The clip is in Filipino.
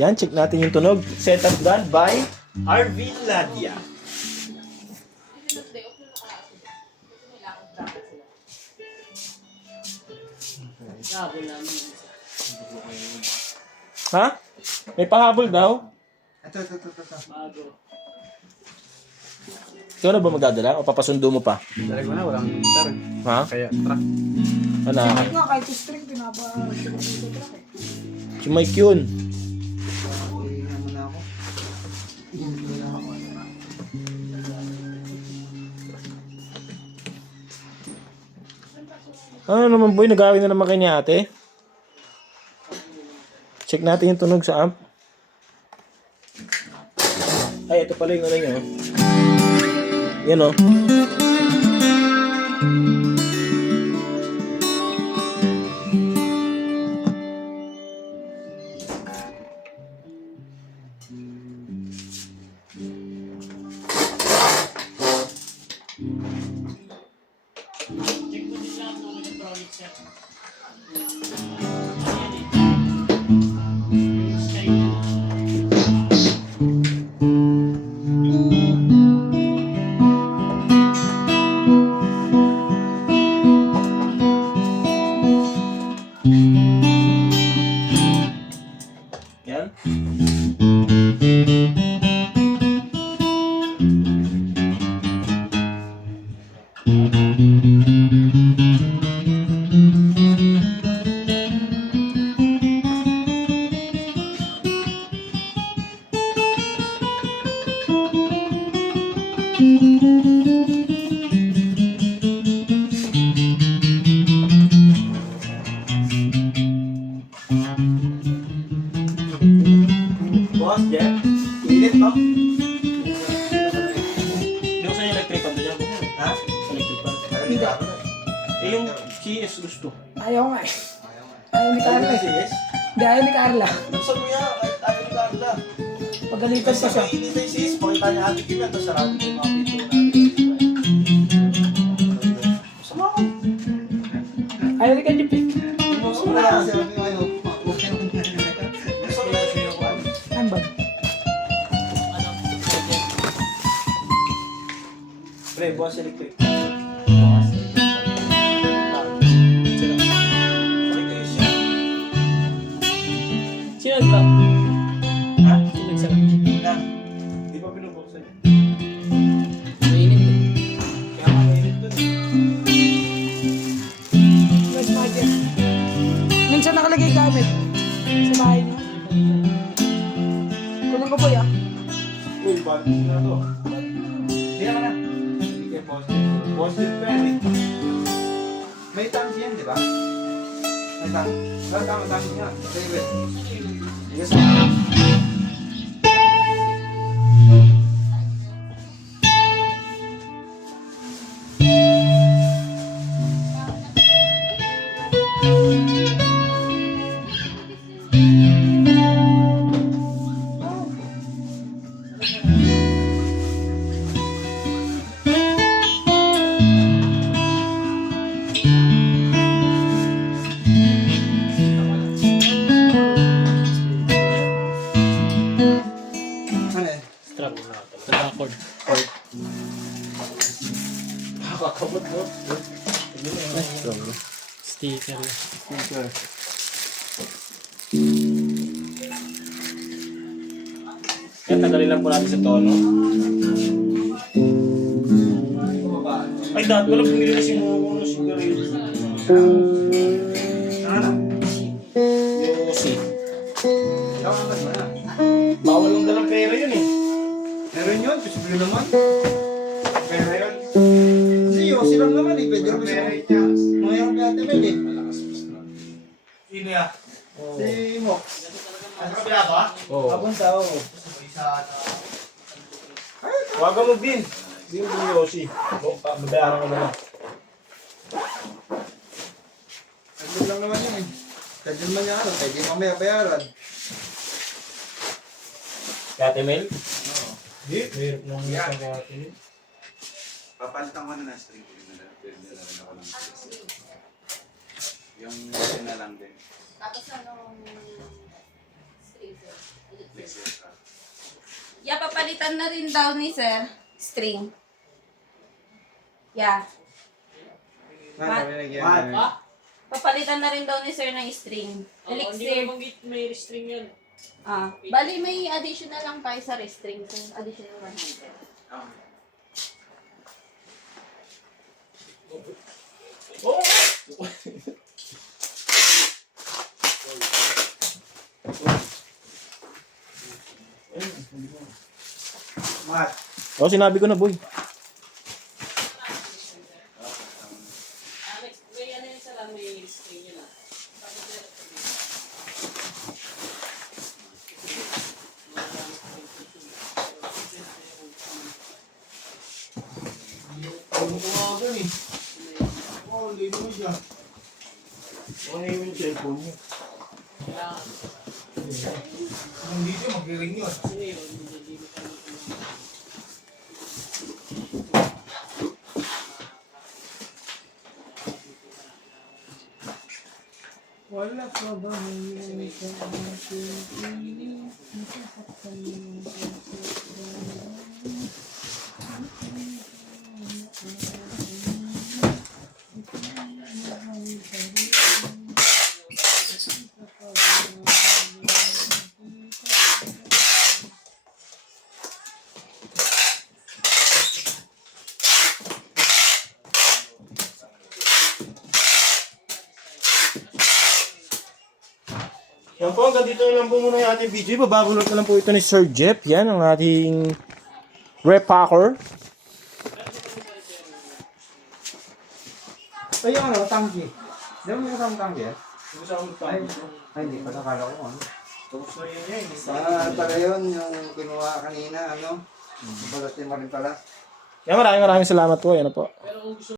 Yan, check natin yung tunog. Setup done by Arvin Ladia. Ha? May pahabol daw? Ito. Ikaw na ba magdadala o papasundo mo pa? Dali ko na, walang gitar. Ha? Kaya, tara. Ano? Kahit nga, kahit yung string, pinapa truck eh. Si Mike yun. Tingnan mo na ako. Ano naman boy, nagawin na naman kayo ni ate. Check natin yung tunog sa amp. Ay, ito pala yung ano nyo. Yan o. Yan. Boss, Jeff. Init, no? Yung sa electric fan doon yan. Ha? Electric fan. Eh, yung CS gusto. Ayaw nga eh. Ayaw ni Carla eh. CS? Hindi, ayaw ni Carla. Buksan mo yan. Kahit ayaw ni Carla. Pagalitan Kasi pa siya. mainit na yung CS, pakita niya ate Kim yan. Tapos sarado ko yung mga pinto natin. Sama ko. Ayaw ni Kajipik. Buksan mo na. Ano ba? Pre, boss electric. Sino ba? Ha? Sino nagsara? Na. Di ba binubuksan niya? Mainit eh. Kaya nga mainit doon. Mas magic. Minsan nakalagay gamit. Sa bahay niya. Kunin ko po ya. Uy, bago na to. Hindi naman na. Hindi kayo positive. Positive pa yan eh. May tangs yan, di ba? May tangs. Tama, tangs nga. David. Yes, Ano eh? Strap. Naka-cord. Nakakabot mo. Sticker. Speaker. Kaya tagalin lang po natin sa tono. Ay, dahil ko lang pumili na si Momo ng sigarilyo. Ano? Yosi. Tawag ka na. Bawal lang dalang pera yun eh. Meron yun, posible naman. Pera yun. Kasi Yossi lang naman eh, pwede naman siya. Mga yung kaya tayo eh. Sino ya? Si Mox. Sa kabila ba? Oo. Papunta, oo. Wagan mo, Bin. Hindi mo yung Yosi. Mabayaran ko na lang. Ano lang naman yun eh. Pwede naman niya ano, pwede mamaya bayaran. Kate Mel? Oo. Hindi. Mahirap nung Yan. isang kate. Papalitan ko na ng string. Pwede na rin ako ng string. Yung yun na lang din. Tapos anong string, sir? Next year ka. Yeah, papalitan na rin daw ni sir. String. Yeah. Nga, nalagyan Mat. na. Papalitan na rin daw ni sir ng string. Hindi Elixir. ko banggit may string yan. Bali may additional lang tayo sa string. So, additional 100. Oh! Mat. Oh, sinabi ko na, boy. May ano yun sila, may string yun ah. Ano ko nga agad eh. Oo, hindi mo siya. Ano yung cellphone niya? Kailangan. Kung dito, mag-ring yun. Hindi yun, hindi ko kami. Wala pa ba may Yan po, hanggang dito na lang po muna yung ating video. Babagulat na lang po ito ni Sir Jeff. Yan, ang ating repacker. Ito yung ano, tangki. Di ba may kasama tangki eh? Hindi sa ulit Ay, tayo. ay, hindi pa nakala ko ano. Tapos na yun yan. Pala yun, yung kinuha kanina, ano? Balat mo rin pala. Yan, maraming salamat po. Yan na po. Pero kung gusto